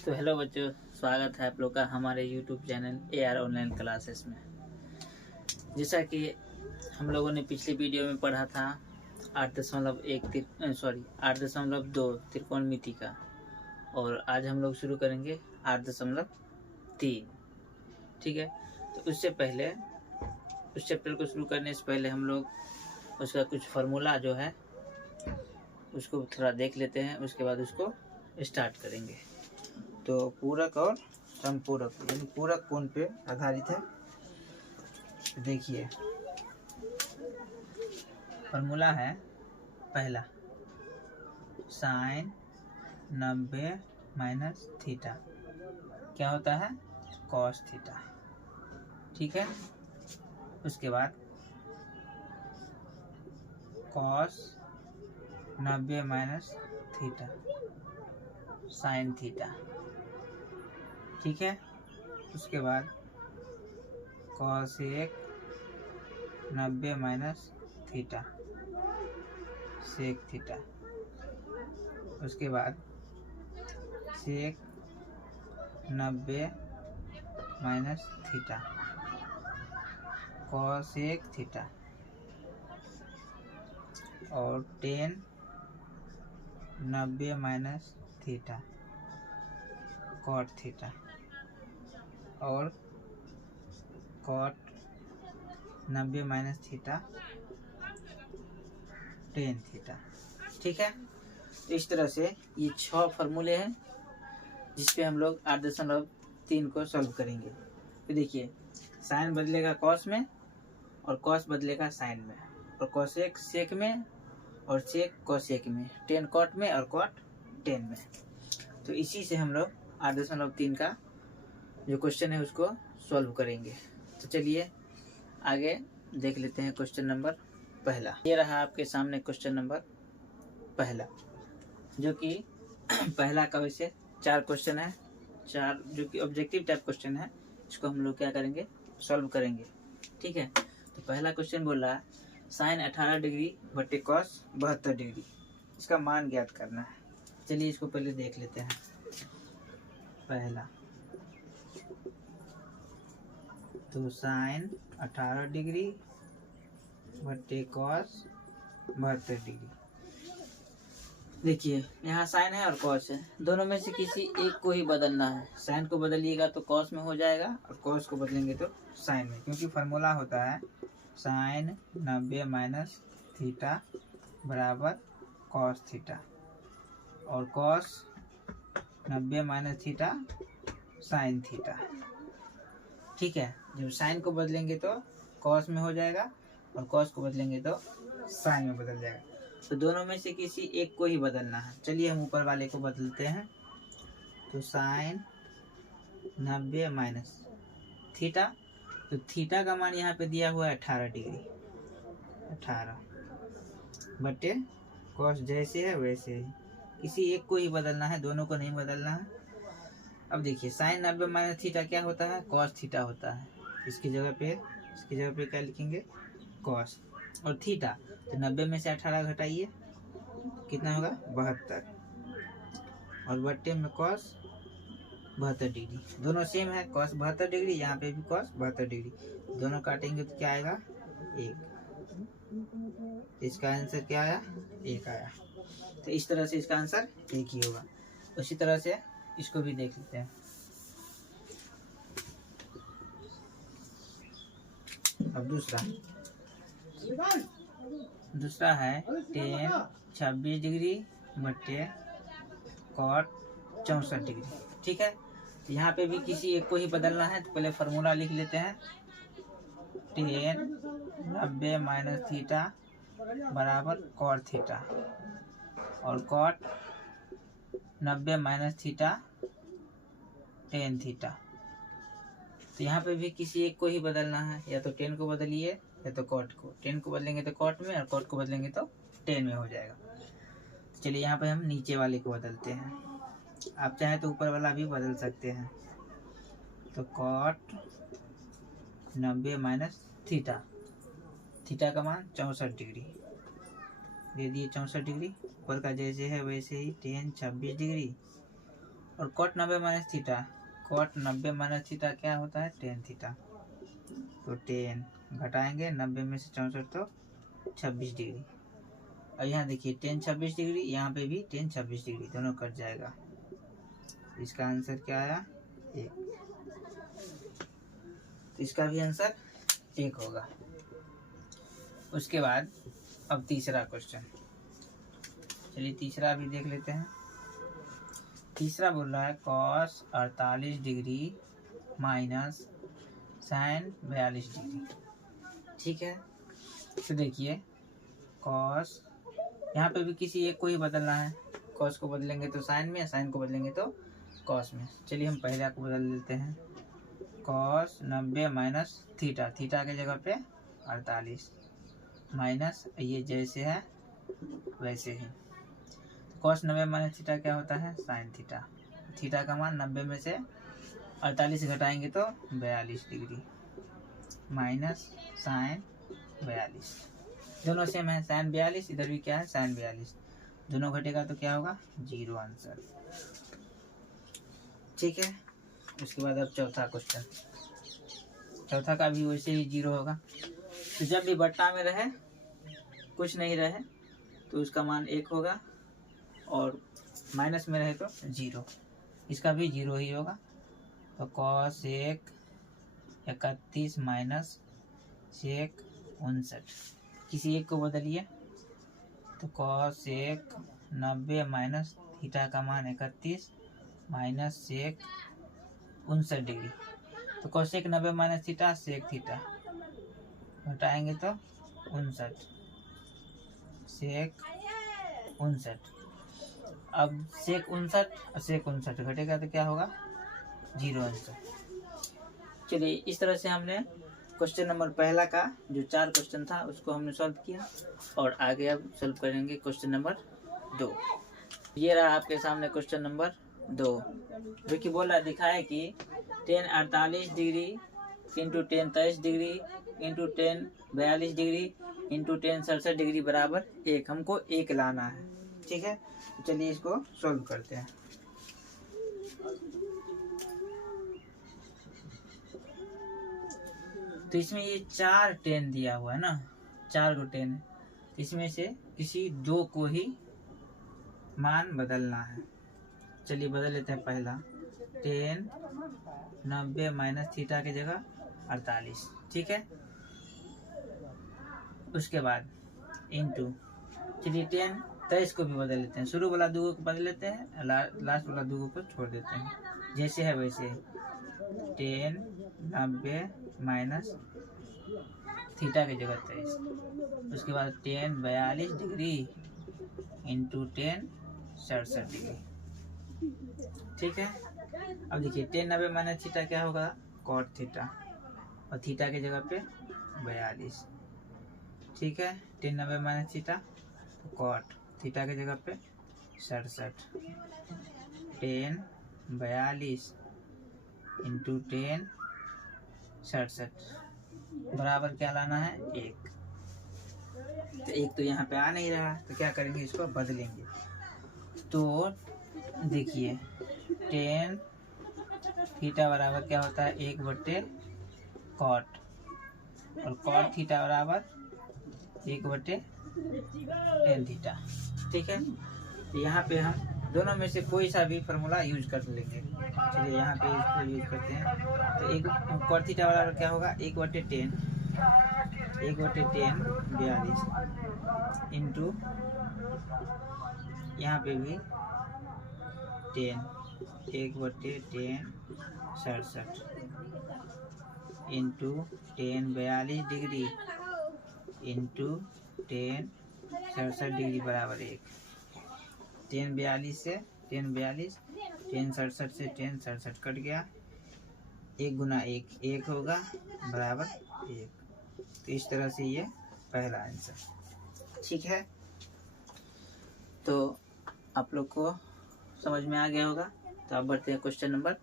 तो हेलो बच्चों, स्वागत है आप लोग का हमारे YouTube channel AR online classes में। जैसा कि हम लोगों ने पिछले वीडियो में पढ़ा था 8.2 त्रिकोणमिति का, और आज हम लोग शुरू करेंगे 8.3। ठीक है, तो उससे पहले उस चैप्टर को शुरू करने से पहले हम लोग उसका कुछ फार्मूला जो है उसको थोड़ा देख लेते हैं, उसके बाद उसको स्टार्ट करेंगे। तो पूरक और समपूरक यानी पूरक कोण पे आधारित है। देखिए फॉर्मूला है पहला साइन 90 माइनस थीटा क्या होता है, कॉस थीटा। ठीक है, उसके बाद cos 90 minus theta sine theta. ठीक है, उसके बाद cosec 90 minus theta sec theta. उसके बाद sec 90 minus theta cosec theta, और tan 90 minus theta cot theta, और cot 90 minus theta tan theta. ठीक है, तो इस तरह से ये 6 फार्मूले हैं जिसपे हम लोग 8.3 को सॉल्व करेंगे। तो देखिए साइन बदलेगा कॉस में, और कॉस बदलेगा साइन में, और कॉसेक सेक में, और सेक कॉसेक में, टेन कॉट में, और कॉट टेन में। तो इसी से हम लोग 8.3 का जो क्वेश्चन है उसको सॉल्व करेंगे। तो चलिए आगे देख लेते हैं क्वेश्चन नंबर पहला। ये रहा आपके सामने क्वेश्चन नंबर पहला, जो कि पहला का वैसे 4 क्वेश्चन है, 4 जो कि ऑब्जेक्टिव टाइप क्वेश्चन है। इसको हम लोग क्या करेंगे, सॉल्व करेंगे। ठीक है, तो पहला क्वेश्चन बोल रहा है साइन 18 डिग्री बटे कॉस 72 डिग्री, इसका मान ज्ञात करना है। चलिए इसको पहले देख लेते हैं। पहला तो साइन 18 डिग्री बटे कॉस 72 डिग्री। देखिए यहाँ साइन है और कॉस है, दोनों में से किसी एक को ही बदलना है। साइन को बदलिएगा तो कॉस में हो जाएगा, और कॉस को बदलेंगे तो साइन में, क्योंकि फार्मूला होता है साइन 90 माइनस थीटा बराबर कॉस थीटा, और cos 90 minus theta sine theta. ठीक है, जब साइन को बदलेंगे तो कॉस में हो जाएगा, और कॉस को बदलेंगे तो साइन में बदल जाएगा। तो दोनों में से किसी एक को ही बदलना है। चलिए हम ऊपर वाले को बदलते हैं। तो साइन 90 माइनस थीटा, तो थीटा का मान यहाँ पे दिया हुआ है 18 डिग्री, 18 बटे कॉस जैसे है वैसे ही, किसी एक को ही बदलना है, दोनों को नहीं बदलना है। अब देखिए साइन 90 माइनस थीटा क्या होता है, कॉस थीटा होता है। इसकी जगह पे क्या लिखेंगे, कॉस। और थीटा तो 90 में से 18 घटाइए, कितना होगा 72, और बट्टे में कॉस 72 डिग्री। दोनों सेम है, कॉस 72 डिग्री, यहाँ पे भी कॉस 72 डिग्री। दोनों काटेंगे तो क्या आएगा, 1। इसका आंसर क्या आया, 1 आया। तो इस तरह से इसका आंसर 1 ही होगा। उसी तरह से इसको भी देख लेते हैं। अब दूसरा है टेन 26 डिग्री बटे कॉट 64 डिग्री। ठीक है, तो यहाँ पे भी किसी एक को ही बदलना है। तो पहले फार्मूला लिख लेते हैं, टेन 90 माइनस थीटा बराबर कॉट थीटा, और cot 90 minus theta tan theta. तो यहाँ पे भी किसी एक को ही बदलना है, या तो टेन को बदलिए या तो कॉट को। टेन को बदलेंगे तो कॉट में, और कॉट को बदलेंगे तो टेन में हो जाएगा। तो चलिए यहाँ पे हम नीचे वाले को बदलते हैं। आप चाहे तो ऊपर वाला भी बदल सकते हैं। तो कॉट 90 माइनस थीटा, थीटा का मान 64 डिग्री दे दिए, 64 डिग्री। ऊपर का जैसे है वैसे ही टेन 26 डिग्री, और cot 90 minus theta, cot 90 minus theta क्या होता है, टेन थीटा। तो 10 घटाएंगे 90 में से 64 तो 26 डिग्री। और यहाँ देखिए 10 26 डिग्री, यहाँ पे भी 10 26 डिग्री, दोनों कट जाएगा। इसका आंसर क्या आया, 1। तो इसका भी आंसर 1 होगा। उसके बाद अब तीसरा क्वेश्चन, चलिए तीसरा भी देख लेते हैं। तीसरा बोल रहा है cos 48 degree minus sine 42 degree. ठीक है, तो देखिए कॉस, यहाँ पे भी किसी एक को ही बदलना है। कॉस को बदलेंगे तो साइन में, साइन को बदलेंगे तो कॉस में। चलिए हम पहले को बदल देते हैं। कॉस 90 माइनस थीटा, थीटा के जगह पे 48 माइनस, ये जैसे है वैसे ही। कॉस 90 माइनस थीटा क्या होता है, साइन थीटा। थीटा का मान 90 में से 48 घटाएंगे तो 42 डिग्री माइनस साइन 42, दोनों सेम है। साइन 42, इधर भी क्या है, साइन 42, दोनों घटेगा तो क्या होगा, 0 आंसर। ठीक है, उसके बाद अब चौथा क्वेश्चन, चौथा का भी वैसे ही 0 होगा। तो जब भी बट्टा में रहे, कुछ नहीं रहे, तो उसका मान 1 होगा, और माइनस में रहे तो 0, इसका भी 0 ही होगा। तो कॉस 1 31 माइनस सेक 59, किसी एक को बदलिए। तो कॉस 1 90 माइनस थीटा का मान 31 माइनस सेक 59 डिग्री। तो cos 1 90 minus theta sec theta, घटाएंगे तो 59 सेक 59। अब सेक 59 और सेक 59 घटेगा तो क्या होगा, 0 आंसर। चलिए इस तरह से हमने क्वेश्चन नंबर पहला का जो 4 क्वेश्चन था उसको हमने सॉल्व किया, और आगे अब सॉल्व करेंगे क्वेश्चन नंबर 2। ये रहा आपके सामने क्वेश्चन नंबर 2, जो कि बोल रहा दिखाए कि 10 48 degree into 10 23 degree into 10 42 degree into 10 67 degree बराबर 1, हमको 1 लाना है। ठीक है, तो चलिए इसको सॉल्व करते हैं। तो इसमें ये 4 10 दिया हुआ है ना, 4 गो 10 है, इसमें से किसी 2 को ही मान बदलना है। चलिए बदल लेते हैं। पहला 10 90 माइनस थीटा की जगह 48, ठीक है। उसके बाद इंटू, चलिए 10 23 को भी बदल लेते हैं। शुरू वाला 2 को बदल लेते हैं, लास्ट वाला 2 को छोड़ देते हैं, जैसे है वैसे। 10 90 माइनस थीटा की जगह 23, उसके बाद 10 42 डिग्री इंटू 10 67 डिग्री। ठीक है, अब देखिए 10 90 माइनस थीटा क्या होगा, कॉट थीटा, और थीटा की जगह पे 42। ठीक है, 10 90 माइनस थीटा तो कॉट, थीटा की जगह पे 67, 10 42 इंटू 10 67 बराबर क्या लाना है, 1। तो 1 तो यहाँ पे आ नहीं रहा, तो क्या करेंगे, इसको बदलेंगे। तो देखिए 10 थीटा बराबर क्या होता है, 1/कॉट, और कॉट थीटा बराबर 1/10 थीटा। ठीक है, यहाँ पे हम दोनों में से कोई सा भी फार्मूला यूज कर लेंगे। चलिए यहाँ पे इसको यूज करते हैं। तो 1 कॉट थीटा बराबर क्या होगा, 1/10 42 इंटू यहाँ पे भी 10 1/10 67 इंटू 10 42 डिग्री इंटू 10 67 डिग्री बराबर 1। 10 42 से 10 42, 10 67 से 10 67 कट गया, 1 गुना 1 1 होगा बराबर 1। तो इस तरह से ये पहला आंसर। ठीक है, तो आप लोग को समझ में आ गया होगा। तो अब बढ़ते हैं क्वेश्चन नंबर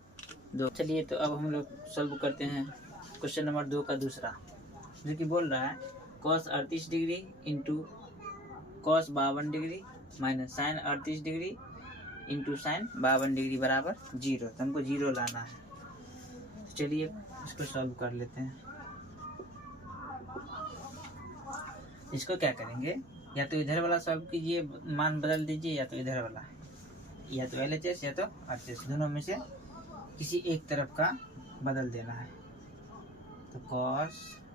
2। चलिए तो अब हम लोग सॉल्व करते हैं क्वेश्चन नंबर 2 का दूसरा, जो कि बोल रहा है cos 38 degree into cos 52 degree minus sine 38 degree into sine 52 degree बराबर 0। तो हमको 0 लाना है। तो चलिए इसको सॉल्व कर लेते हैं। इसको क्या करेंगे, या तो इधर वाला सॉल्व कीजिए, मान बदल दीजिए, या तो इधर वाला, या तो LHS या तो RHS, दोनों में से किसी एक तरफ का बदल देना है। तो cos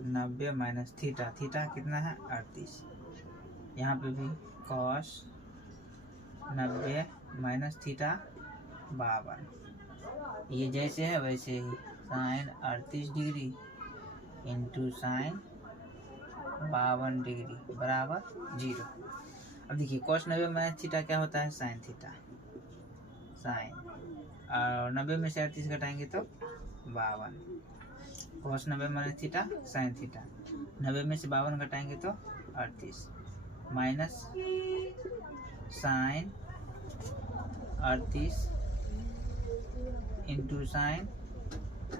90 माइनस थीटा, थीटा कितना है 38, यहाँ पे भी cos 90 माइनस थीटा 52, ये जैसे है वैसे ही sine 38 degree into sine 52 degree बराबर 0। अब देखिए cos 90 माइनस थीटा क्या होता है, साइन थीटा, साइन, और 90 में से 38 घटाएंगे तो 52, cos 90 minus theta sine theta, 90 में से 52 घटाएंगे तो 38, minus sine 38 into sine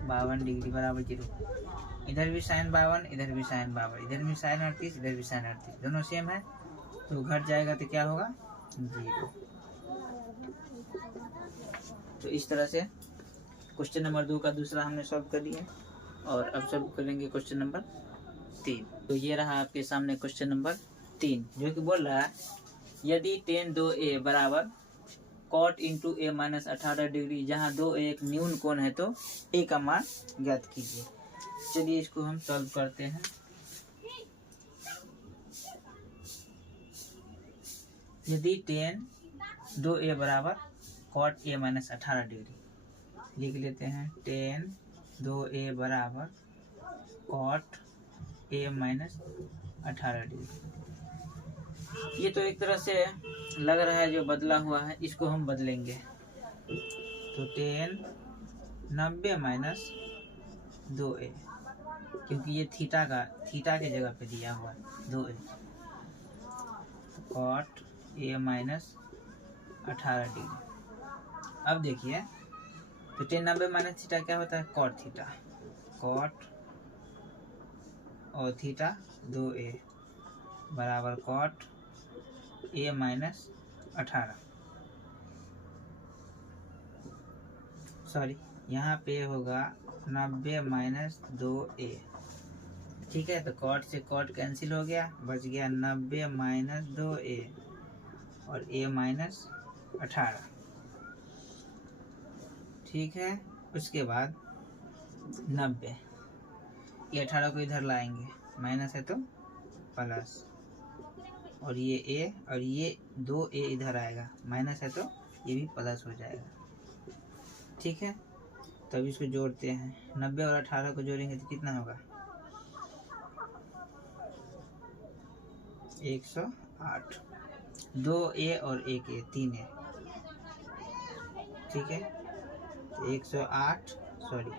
52 degree बराबर 0। इधर भी साइन 52, इधर भी साइन 52, इधर भी साइन 38, इधर भी साइन 38, दोनों सेम है, तो घट जाएगा तो क्या होगा 0। तो इस तरह से क्वेश्चन नंबर 2 का दूसरा हमने सॉल्व कर लिया, और अब सॉल्व करेंगे क्वेश्चन नंबर 3। तो ये रहा आपके सामने क्वेश्चन नंबर 3, जो कि बोल रहा है यदि tan 2a बराबर cot into a minus 18 degree, जहाँ 2a एक न्यून कोण है तो a का मान ज्ञात कीजिए। चलिए इसको हम सॉल्व करते हैं। यदि tan 2a बराबर cot a माइनस 18 डिग्री, लिख लेते हैं tan 2a बराबर cot a माइनस 18 डिग्री। ये तो एक तरह से लग रहा है जो बदला हुआ है, इसको हम बदलेंगे। तो tan 90 माइनस 2a, क्योंकि ये थीटा के जगह पे दिया हुआ है 2a, cot a minus 18 degree. अब देखिए तो tan 90 माइनस थीटा क्या होता है, cot थीटा, cot और थीटा 2a बराबर cot a माइनस 18, सॉरी यहाँ पे होगा 90 माइनस 2a, ठीक है। तो cot से cot कैंसिल हो गया, बच गया 90 माइनस 2a और a माइनस 18, ठीक है। उसके बाद 90, ये 18 को इधर लाएंगे, माइनस है तो प्लस, और ये a और ये 2a इधर आएगा, माइनस है तो ये भी प्लस हो जाएगा, ठीक है। तो अब इसको जोड़ते हैं, 90 और 18 को जोड़ेंगे तो कितना होगा 108, 2a और 1a 3a, ठीक है। 108, सॉरी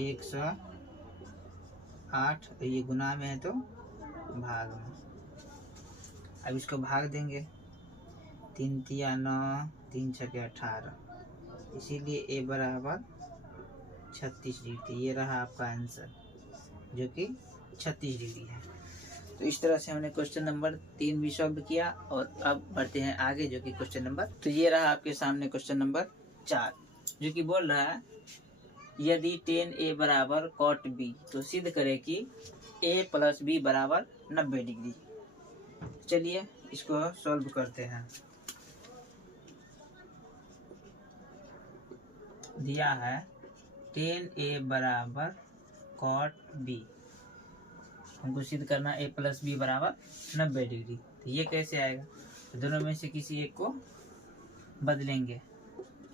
108, ये गुना में है तो भाग में। अब इसको भाग देंगे, 3 तिया 9, 3 छके 18, इसीलिए a बराबर 36 डिग्री। ये रहा आपका आंसर, जो कि 36 डिग्री है। तो इस तरह से हमने क्वेश्चन नंबर 3 भी सॉल्व किया, और अब बढ़ते हैं आगे, जो कि क्वेश्चन नंबर, तो ये रहा आपके सामने क्वेश्चन नंबर 4, जो कि बोल रहा है यदि tan a बराबर cot b, तो सिद्ध करें कि a प्लस b बराबर 90 डिग्री। चलिए इसको सॉल्व करते हैं। दिया है tan a बराबर cot b, हमको सिद्ध करना a प्लस b बराबर 90 डिग्री। तो ये कैसे आएगा, तो दोनों में से किसी एक को बदलेंगे,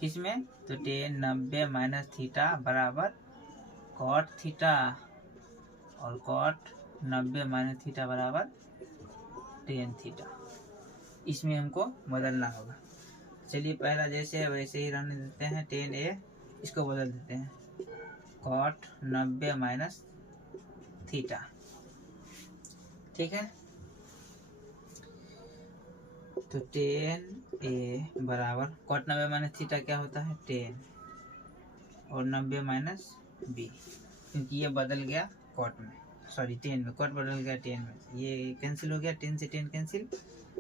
किसमें, तो tan 90 माइनस थीटा बराबर cot थीटा, और cot 90 माइनस थीटा बराबर tan थीटा, इसमें हमको बदलना होगा। चलिए पहला जैसे है वैसे ही रहने देते हैं, tan a, इसको बदल देते हैं cot 90 माइनस थीटा, ठीक है। तो tan a बराबर cot 90 माइनस थीटा क्या होता है tan, और 90 माइनस b, क्योंकि ये बदल गया cot में, सॉरी tan में, cot बदल गया tan में, ये कैंसिल हो गया, tan से tan कैंसिल।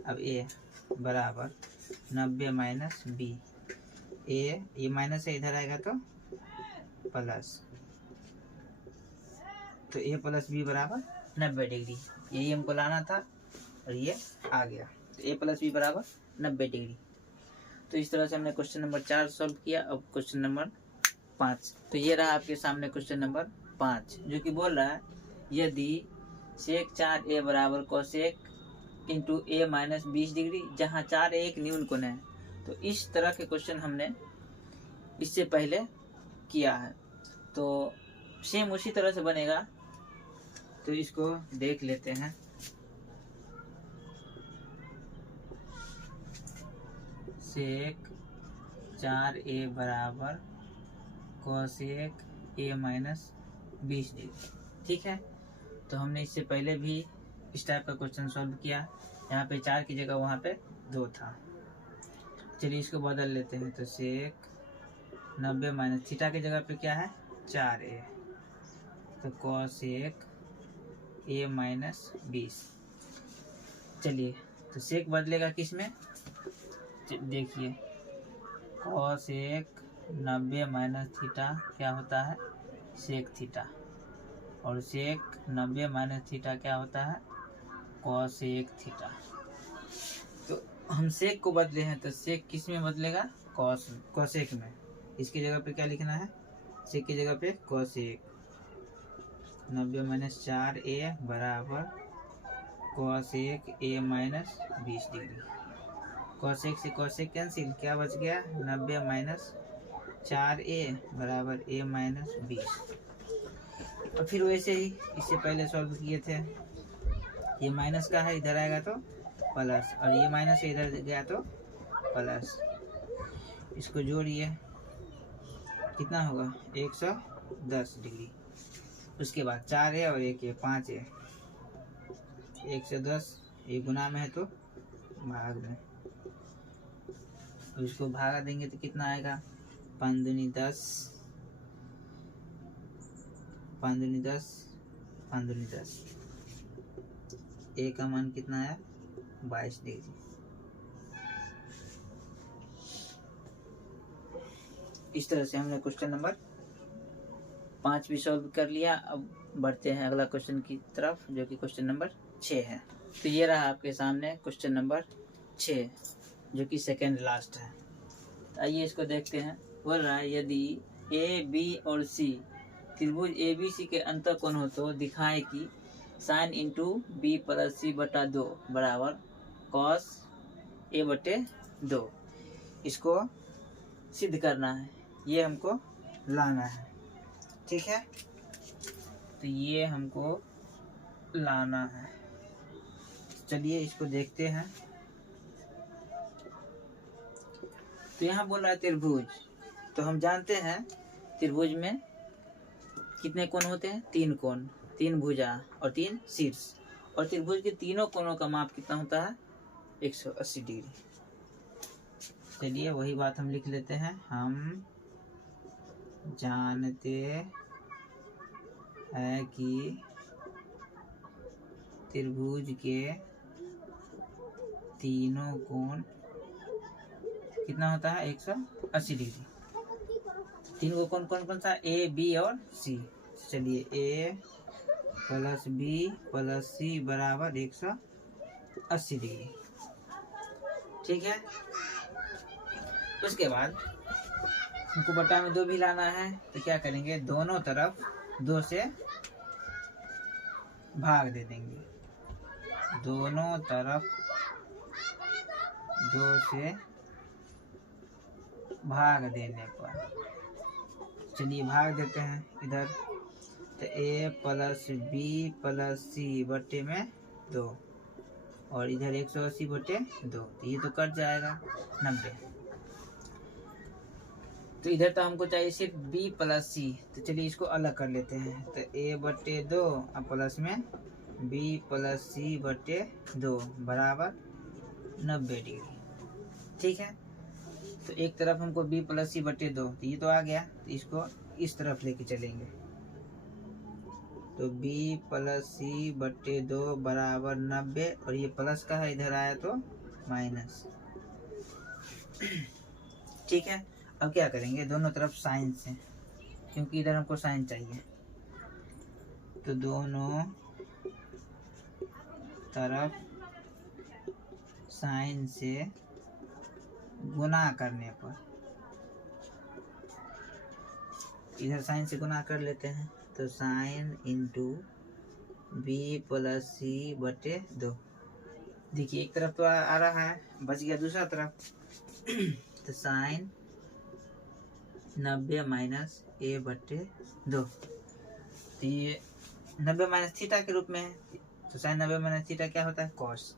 अब a बराबर 90 माइनस बी। ये माइनस से इधर आएगा तो प्लस, तो ए प्लस बी बराबर 90 डिग्री। यही हमको लाना था और ये आ गया। तो ए प्लस बी बराबर 90 डिग्री। तो इस तरह से हमने क्वेश्चन नंबर 4 सॉल्व किया। अब क्वेश्चन नंबर 5, तो ये रहा आपके सामने क्वेश्चन नंबर 5, जो कि बोल रहा है यदि सेक 4a बराबर कोसेक इंटू ए माइनस 20 डिग्री, जहाँ 4a एक न्यून कोण है। तो इस तरह के क्वेश्चन हमने इससे पहले किया है, तो सेम उसी तरह से बनेगा। तो इसको देख लेते हैं। सेक 4a बराबर कोसेक ए माइनस 20 डिग्री। ठीक है, तो हमने इससे पहले भी इस टाइप का क्वेश्चन सॉल्व किया। यहाँ पे 4 की जगह वहाँ पे 2 था। चलिए इसको बदल लेते हैं। तो सेक 90 माइनस थीटा की जगह पे क्या है 4a, तो कोसेक ए माइनस 20। चलिए तो सेक बदलेगा किस में, देखिए कोसेक 90 माइनस थीटा क्या होता है सेक थीटा, और सेक 90 माइनस थीटा क्या होता है कोसेक थीटा। तो हम सेक को बदले हैं, तो सेक किस में बदलेगा कोसेक में। इसकी जगह पे क्या लिखना है, सेक की जगह पे कोसेक 90 माइनस 4a बराबर कोसेक ए माइनस 20 डिग्री। कोसेक से कोसेक कैंसिल, क्या बच गया 90 माइनस 4a बराबर ए माइनस 20। और फिर वैसे ही इससे पहले सॉल्व किए थे। ये माइनस का है, इधर आएगा तो प्लस, और ये माइनस से इधर गया तो प्लस। इसको जोड़िए कितना होगा 110 डिग्री। उसके बाद 4a और 1a 5a, 110 ये गुना में है तो भाग में, तो इसको भागा देंगे तो कितना आएगा 5 दूनी 10, 5 दूनी 10, 5 दूनी 10। ए का मान कितना है 22 डिग्री। इस तरह से हमने क्वेश्चन नंबर 5 भी सॉल्व कर लिया। अब बढ़ते हैं अगला क्वेश्चन की तरफ, जो कि क्वेश्चन नंबर 6 है। तो ये रहा आपके सामने क्वेश्चन नंबर 6, जो कि सेकेंड लास्ट है। आइए इसको देखते हैं। बोल रहा है यदि ए बी और सी त्रिभुज ए बी सी के अंतःकोण हो तो दिखाएं कि साइन इंटू बी प्लस सी बटा 2 बराबर कॉस ए बटे 2। इसको सिद्ध करना है, ये हमको लाना है। ठीक है, तो ये हमको लाना है। चलिए इसको देखते हैं। तो यहाँ बोल रहा है त्रिभुज, तो हम जानते हैं त्रिभुज में कितने कोण होते हैं 3 कोण, 3 भुजा और 3 शीर्ष। और त्रिभुज के तीनों कोणों का माप कितना होता है 180 डिग्री। चलिए वही बात हम लिख लेते हैं। हम जानते हैं कि त्रिभुज के तीनों कोण कितना होता है 180 डिग्री। तीन को कौन सा ए बी और सी। चलिए ए प्लस बी प्लस सी बराबर 180 डिग्री। ठीक है, उसके बाद हमको बटा में 2 भी लाना है, तो क्या करेंगे दोनों तरफ 2 से भाग दे देंगे। दोनों तरफ 2 से भाग देने पर, चलिए भाग देते हैं इधर। तो ए प्लस बी प्लस सी बटे में 2, और इधर 180 बटे 2, तो ये तो कट जाएगा 90। तो इधर तो हमको चाहिए सिर्फ बी प्लस सी, तो चलिए इसको अलग कर लेते हैं। तो ए बटे 2 और प्लस में बी प्लस सी बटे 2 बराबर 90 डिग्री। ठीक है, तो एक तरफ हमको b प्लस सी बटे 2, तो ये तो आ गया, तो इसको इस तरफ लेके चलेंगे। तो b प्लस सी बटे 2 बराबर 90, और ये प्लस का है इधर आया तो माइनस। ठीक है, अब क्या करेंगे, दोनों तरफ साइन से, क्योंकि इधर हमको साइन चाहिए, तो दोनों तरफ साइन से गुना करने पर, इधर साइन से गुना कर लेते हैं, तो साइन इंटू बी प्लस सी बटे 2। देखिए एक तरफ तो आ रहा है, बच गया दूसरा तरफ। तो साइन 90 माइनस ए बटे 2, तो ये 90 माइनस थीटा के रूप में है, तो साइन 90 माइनस थीटा क्या होता है, कॉस।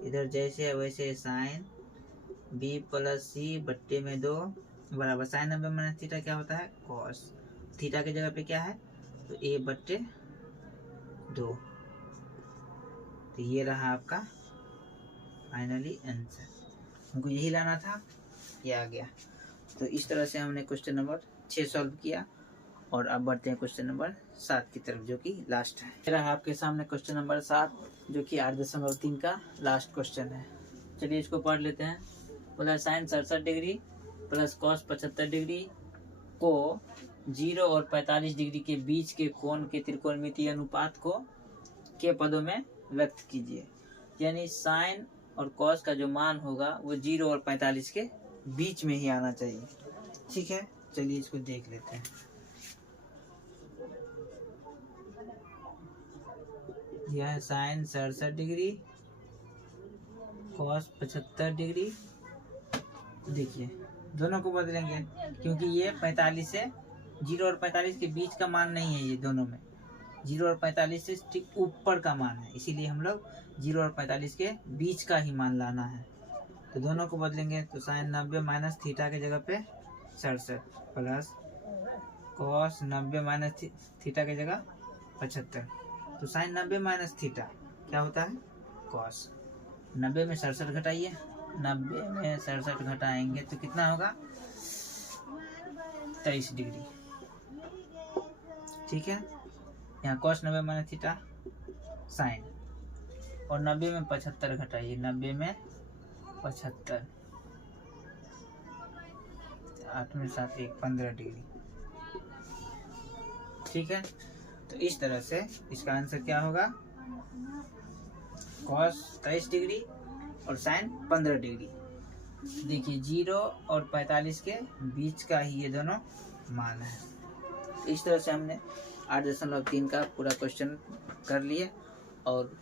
इधर जैसे है वैसे साइन बी प्लस सी बट्टे में 2 बराबर साइन 90 माइनस थीटा क्या होता है, कॉस। थीटा की जगह पे क्या है, तो ए बट्टे 2। तो ये रहा आपका फाइनली आंसर, हमको यही लाना था, ये आ गया। तो इस तरह से हमने क्वेश्चन नंबर 6 सॉल्व किया, और अब बढ़ते हैं क्वेश्चन नंबर 7 की तरफ, जो कि लास्ट है। ये रहा आपके सामने क्वेश्चन नंबर 7, जो कि 8.3 का लास्ट क्वेश्चन है। चलिए इसको पढ़ लेते हैं। बोला sine 67 degree plus cos 75 degree को 0 और 45 डिग्री के बीच के कोण के त्रिकोणमितीय अनुपात को के पदों में व्यक्त कीजिए। यानी साइन और कॉस का जो मान होगा वो 0 और 45 के बीच में ही आना चाहिए। ठीक है, चलिए इसको देख लेते हैं। यह है साइन 67 डिग्री कॉस 75 डिग्री। देखिए दोनों को बदलेंगे, क्योंकि ये 45 से 0 और 45 के बीच का मान नहीं है, ये दोनों में 0 और 45 से ठीक ऊपर का मान है, इसीलिए हम लोग 0 और 45 के बीच का ही मान लाना है। तो दोनों को बदलेंगे, तो साइन 90 माइनस थीटा के जगह पे 67 प्लस कॉस 90 माइनस थीटा के जगह 75। तो साइन 90 माइनस थीटा क्या होता है, कॉस। 90 में 67 घटाइए, 90 में 67 घटाएंगे तो कितना होगा, 23 डिग्री। ठीक है, यहाँ कॉस 90 माइनस थीटा साइन, और 90 में 75 घटाइए, 90 में 75, 8 में 7 1 15 डिग्री। ठीक है, तो इस तरह से इसका आंसर क्या होगा, कॉस 23 डिग्री और साइन 15 डिग्री। देखिए 0 और 45 के बीच का ही ये दोनों मान है। तो इस तरह से हमने 8.3 का पूरा क्वेश्चन कर लिए, और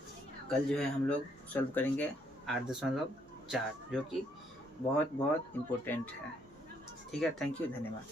कल जो है हम लोग सॉल्व करेंगे 8.4, जो कि बहुत बहुत इम्पोर्टेंट है। ठीक है, थैंक यू, धन्यवाद।